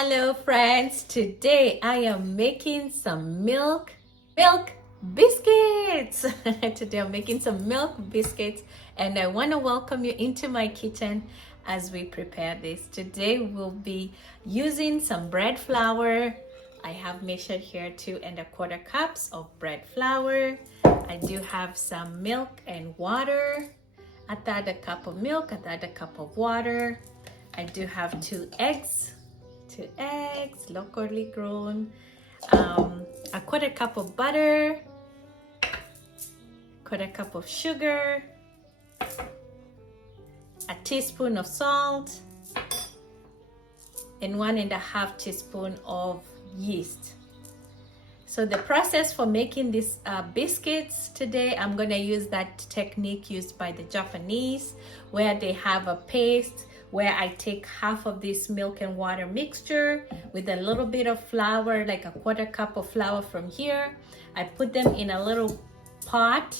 Hello friends, today I am making some milk biscuits. Today I'm making some milk biscuits and I want to welcome you into my kitchen as we prepare this. Today we'll be using some bread flour. I have measured here 2¼ cups of bread flour. I do have some milk and water. I add a cup of milk, I add a cup of water. I do have two eggs, locally grown, a quarter cup of butter, quarter cup of sugar, a teaspoon of salt, and 1½ teaspoon of yeast. So the process for making these biscuits today, I'm going to use that technique used by the Japanese, where they have a paste where I take half of this milk and water mixture with a little bit of flour, like a quarter cup of flour from here. I put them in a little pot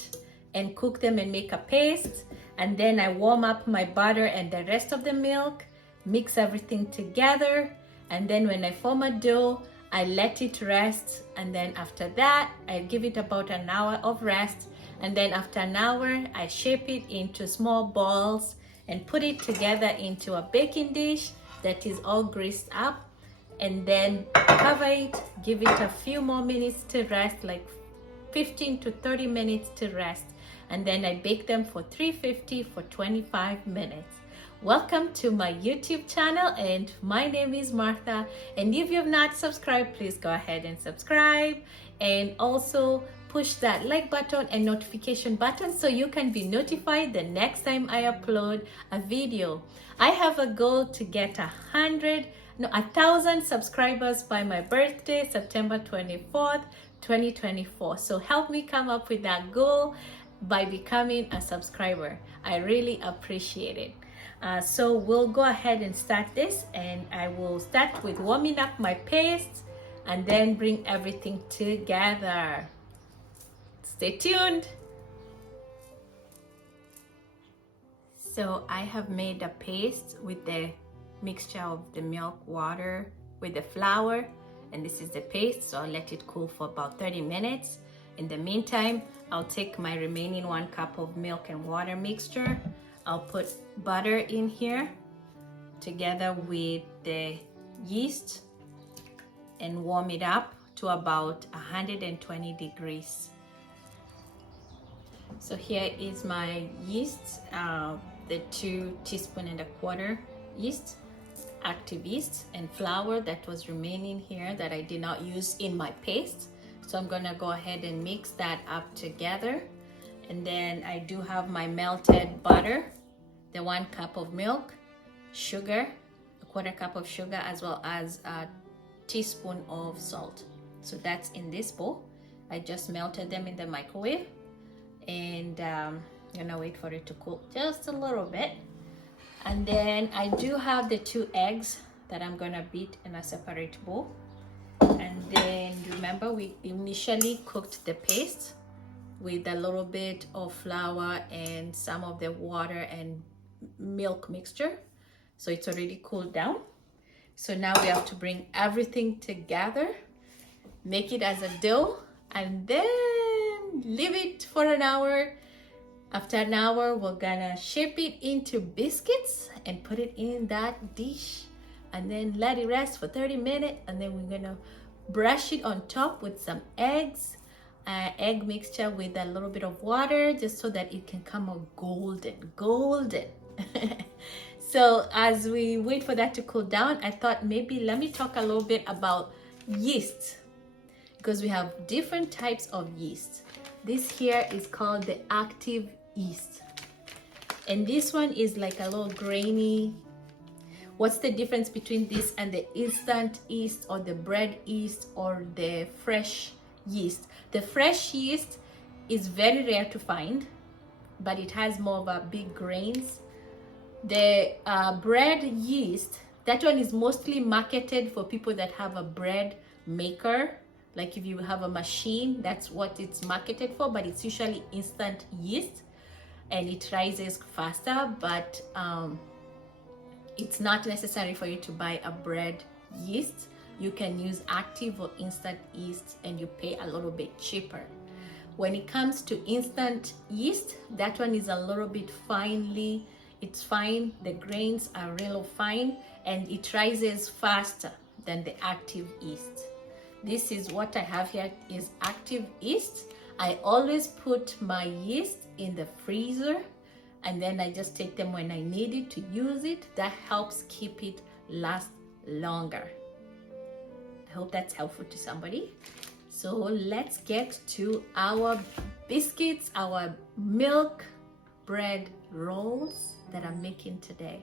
and cook them and make a paste. And then I warm up my butter and the rest of the milk, mix everything together. And then when I form a dough, I let it rest. And then after that, I give it about an hour of rest. And then after an hour, I shape it into small balls and put it together into a baking dish that is all greased up, and then cover it, give it a few more minutes to rest, like 15 to 30 minutes to rest, and then I bake them for 350 for 25 minutes. Welcome to my YouTube channel, and my name is Martha, and if you have not subscribed, please go ahead and subscribe, and also push that like button and notification button so you can be notified the next time I upload a video. I have a goal to get 1,000 subscribers by my birthday, September 24th, 2024. So help me come up with that goal by becoming a subscriber. I really appreciate it. So we'll go ahead and start this, and I will start with warming up my paste and then bring everything together. Stay tuned. So I have made a paste with the mixture of the milk, water with the flour, and this is the paste. So I'll let it cool for about 30 minutes. In the meantime, I'll take my remaining 1 cup of milk and water mixture. I'll put butter in here together with the yeast and warm it up to about 120 degrees. So here is my yeast, the 2 teaspoons and a quarter yeast, active yeast, and flour that was remaining here that I did not use in my paste. So I'm gonna go ahead and mix that up together. And then I do have my melted butter, the 1 cup of milk, sugar, a quarter cup of sugar, as well as a teaspoon of salt. So that's in this bowl. I just melted them in the microwave. And I'm gonna wait for it to cool just a little bit. And then I do have the 2 eggs that I'm gonna beat in a separate bowl. And then remember, we initially cooked the paste with a little bit of flour and some of the water and milk mixture. So it's already cooled down. So now we have to bring everything together, make it as a dough, and then leave it for an hour. After an hour, we're gonna shape it into biscuits and put it in that dish, and then let it rest for 30 minutes, and then we're gonna brush it on top with some eggs, egg mixture with a little bit of water, just so that it can come out golden. So as we wait for that to cool down, I thought maybe let me talk a little bit about yeast, because we have different types of yeast. This here is called the active yeast, and this one is like a little grainy. What's the difference between this and the instant yeast or the bread yeast or the fresh yeast? The fresh yeast is very rare to find, but it has more of a big grains. The bread yeast, that one is mostly marketed for people that have a bread maker. Like if you have a machine, that's what it's marketed for, but it's usually instant yeast and it rises faster, but it's not necessary for you to buy a bread yeast, you can use active or instant yeast and you pay a little bit cheaper. When it comes to instant yeast, that one is a little bit finely, it's fine, the grains are real fine, and it rises faster than the active yeast. This is what I have here is active yeast. I always put my yeast in the freezer and then I just take them when I need it to use it. That helps keep it last longer. I hope that's helpful to somebody. So let's get to our biscuits, our milk bread rolls that I'm making today.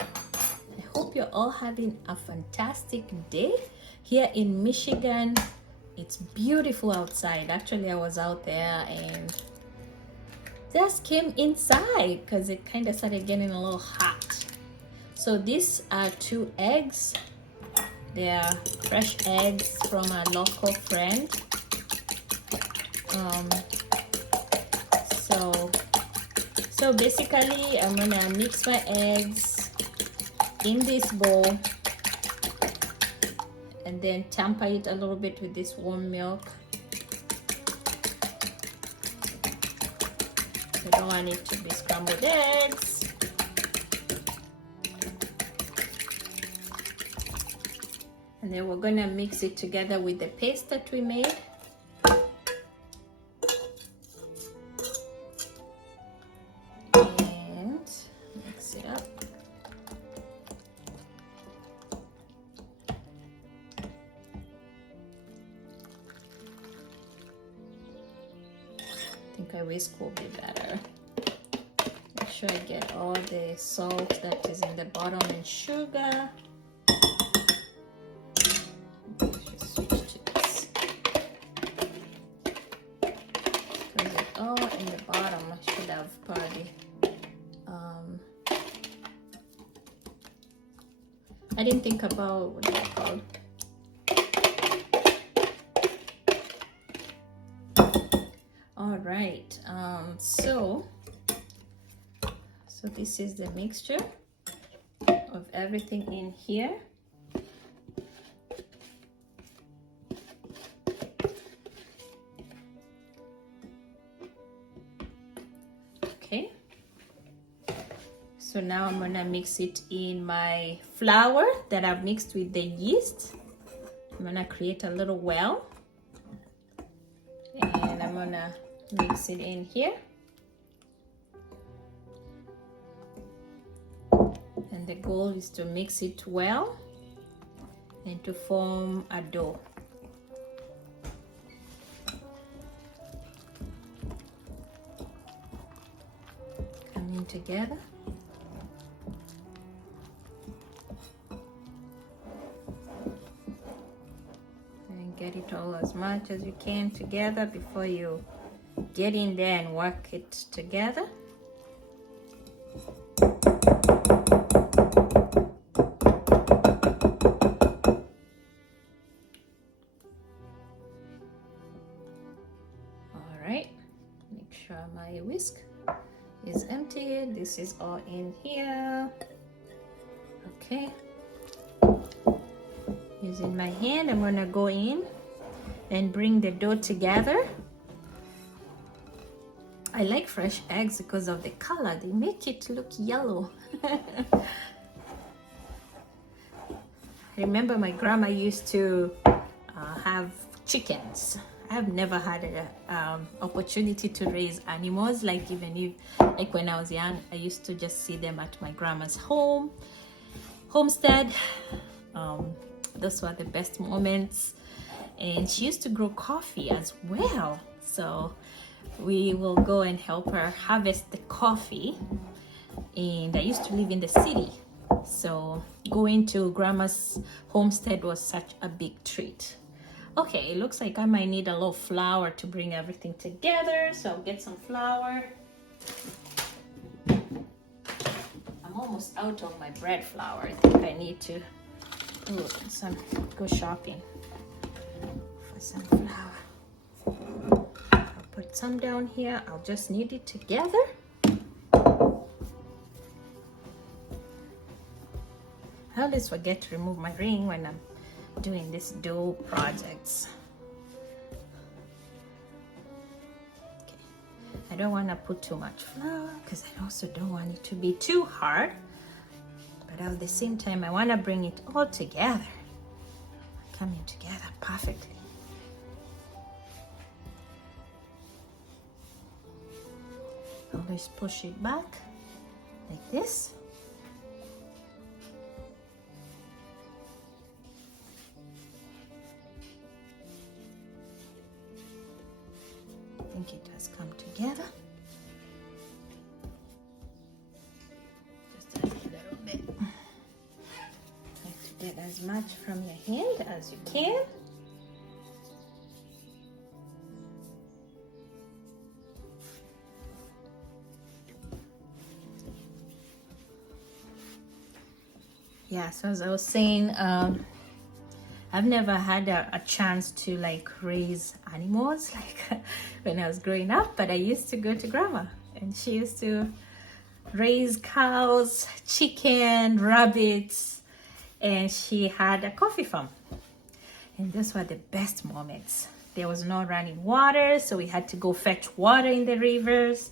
I hope you're all having a fantastic day. Here in Michigan, it's beautiful outside. Actually, I was out there and just came inside because it kind of started getting a little hot. So these are 2 eggs. They are fresh eggs from a local friend. So basically, I'm gonna mix my eggs in this bowl and then tamper it a little bit with this warm milk. You don't want it to be scrambled eggs. And then we're gonna mix it together with the paste that we made. And mix it up. I think a whisk will be better. Make sure I get all the salt that is in the bottom and sugar. In the bottom, I should have probably I didn't think about what they're called. All right, so this is the mixture of everything in here. Okay, so now I'm gonna mix it in my flour that I've mixed with the yeast. I'm gonna create a little well and I'm gonna mix it in here. And the goal is to mix it well and to form a dough. Coming together. And get it all as much as you can together before you get in there and work it together. Make sure my whisk is empty. This is all in here. Okay. Using my hand, I'm gonna go in and bring the dough together. I like fresh eggs because of the color. They make it look yellow. I remember my grandma used to have chickens. I have never had an opportunity to raise animals. Like when I was young, I used to just see them at my grandma's homestead. Those were the best moments. And she used to grow coffee as well. So we will go and help her harvest the coffee. And I used to live in the city. So going to grandma's homestead was such a big treat. Okay, it looks like I might need a little flour to bring everything together. So I'll get some flour. I'm almost out of my bread flour. I think I need to go shopping for some flour. I'll put some down here. I'll just knead it together. I always forget to remove my ring when I'm doing these dough projects. Okay. I don't want to put too much flour because I also don't want it to be too hard. But at the same time, I want to bring it all together, coming together perfectly. Always push it back like this. I think it has come together. Just a little bit. Try to get as much from your hand as you can. Yeah, so as I was saying, I've never had a chance to like raise animals like when I was growing up, but I used to go to grandma and she used to raise cows, chicken, rabbits, and she had a coffee farm. And those were the best moments. There was no running water, so we had to go fetch water in the rivers.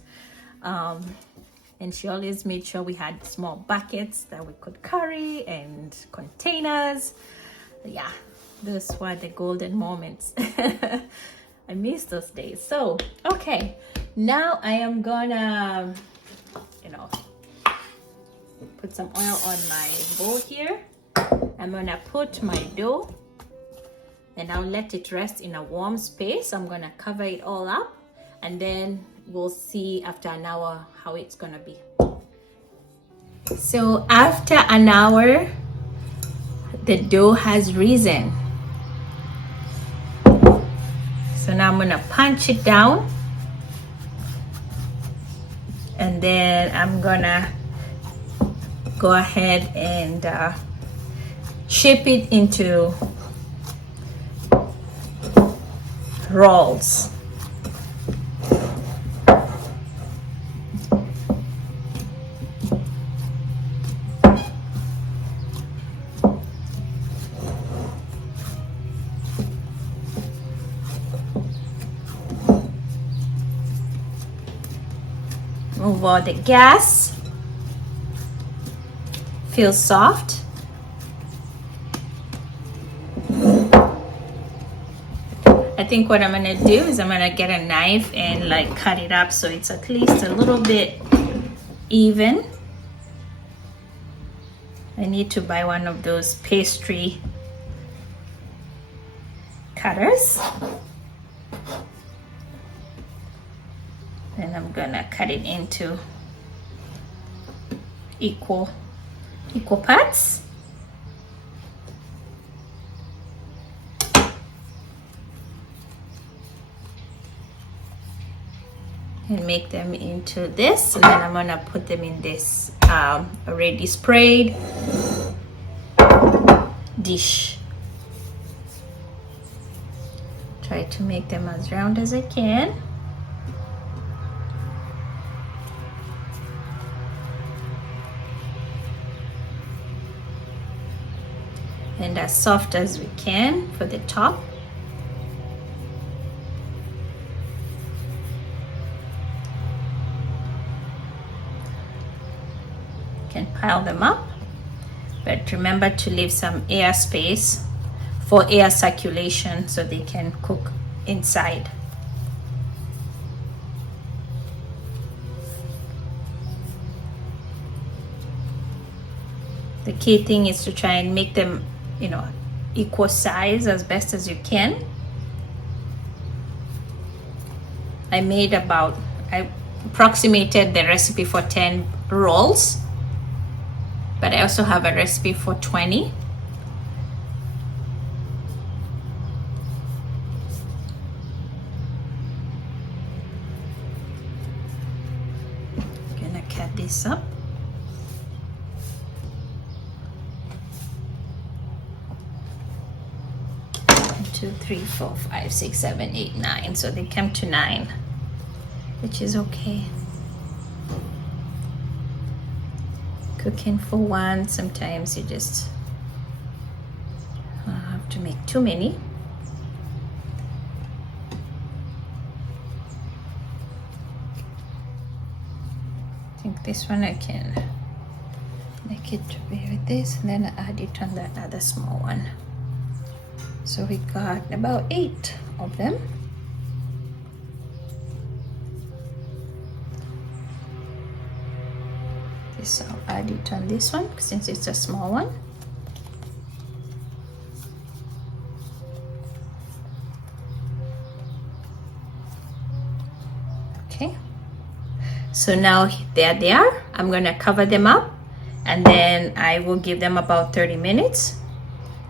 And she always made sure we had small buckets that we could carry and containers. Yeah, those were the golden moments. I miss those days. So, okay, now I am gonna, put some oil on my bowl here. I'm gonna put my dough and I'll let it rest in a warm space. I'm gonna cover it all up and then we'll see after an hour how it's gonna be. So after an hour, the dough has risen. So now I'm gonna punch it down and then I'm gonna go ahead and shape it into rolls. Move all the gas. Feel soft. I think what I'm gonna do is I'm gonna get a knife and like cut it up so it's at least a little bit even. I need to buy one of those pastry cutters. Then I'm gonna cut it into equal parts. And make them into this, and then I'm gonna put them in this already sprayed dish. Try to make them as round as I can. And as soft as we can for the top. Can pile them up, but remember to leave some air space for air circulation so they can cook inside. The key thing is to try and make them equal size as best as you can. I approximated the recipe for 10 rolls, but I also have a recipe for 20. I'm gonna cut this up. 2, 3, 4, 5, 6, 7, 8, 9. So they come to 9, which is okay. cooking for one, sometimes you just have to make too many. I think this one I can make it to be with this, and then add it on that other small one. So we got about 8 of them. So I'll add it on this one since it's a small one. Okay, so now there they are. I'm gonna cover them up, and then I will give them about 30 minutes.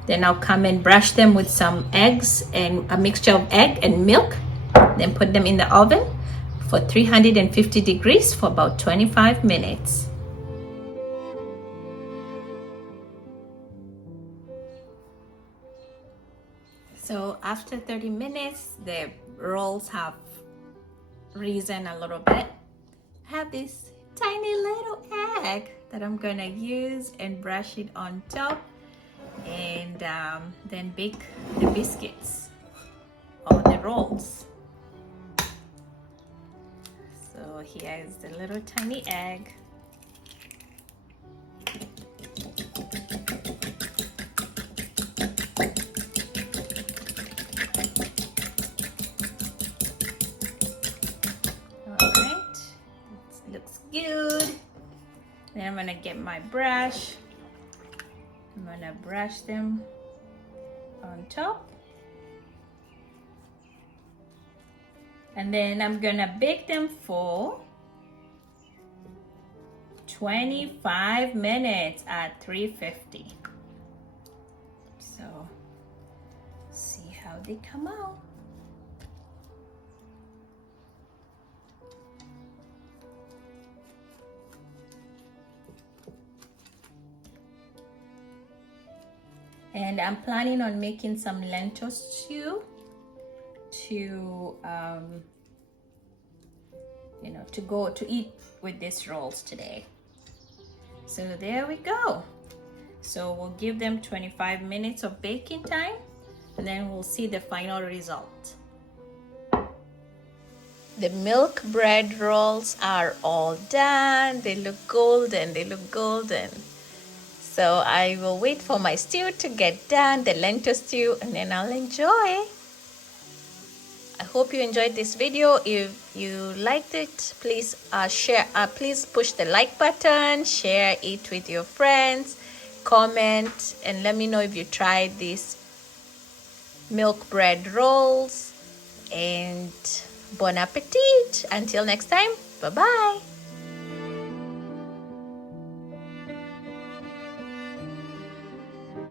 Then I'll come and brush them with some eggs and a mixture of egg and milk. Then put them in the oven for 350 degrees for about 25 minutes. So after 30 minutes, the rolls have risen a little bit. I have this tiny little egg that I'm gonna use and brush it on top, and then bake the biscuits or the rolls. So here is the little tiny egg. Alright, it looks good. Then I'm gonna get my brush. I'm gonna brush them on top, and then I'm gonna bake them for 25 minutes at 350. So see how they come out. And I'm planning on making some lentil stew to to eat with these rolls today. So there we go. So we'll give them 25 minutes of baking time, and then we'll see the final result. The milk bread rolls are all done. They look golden. They look golden. So I will wait for my stew to get done, the lentil stew, and then I'll enjoy. I hope you enjoyed this video. If you liked it, please share. Please push the like button, share it with your friends, comment, and let me know if you tried these milk bread rolls. And bon appetit. Until next time, bye-bye.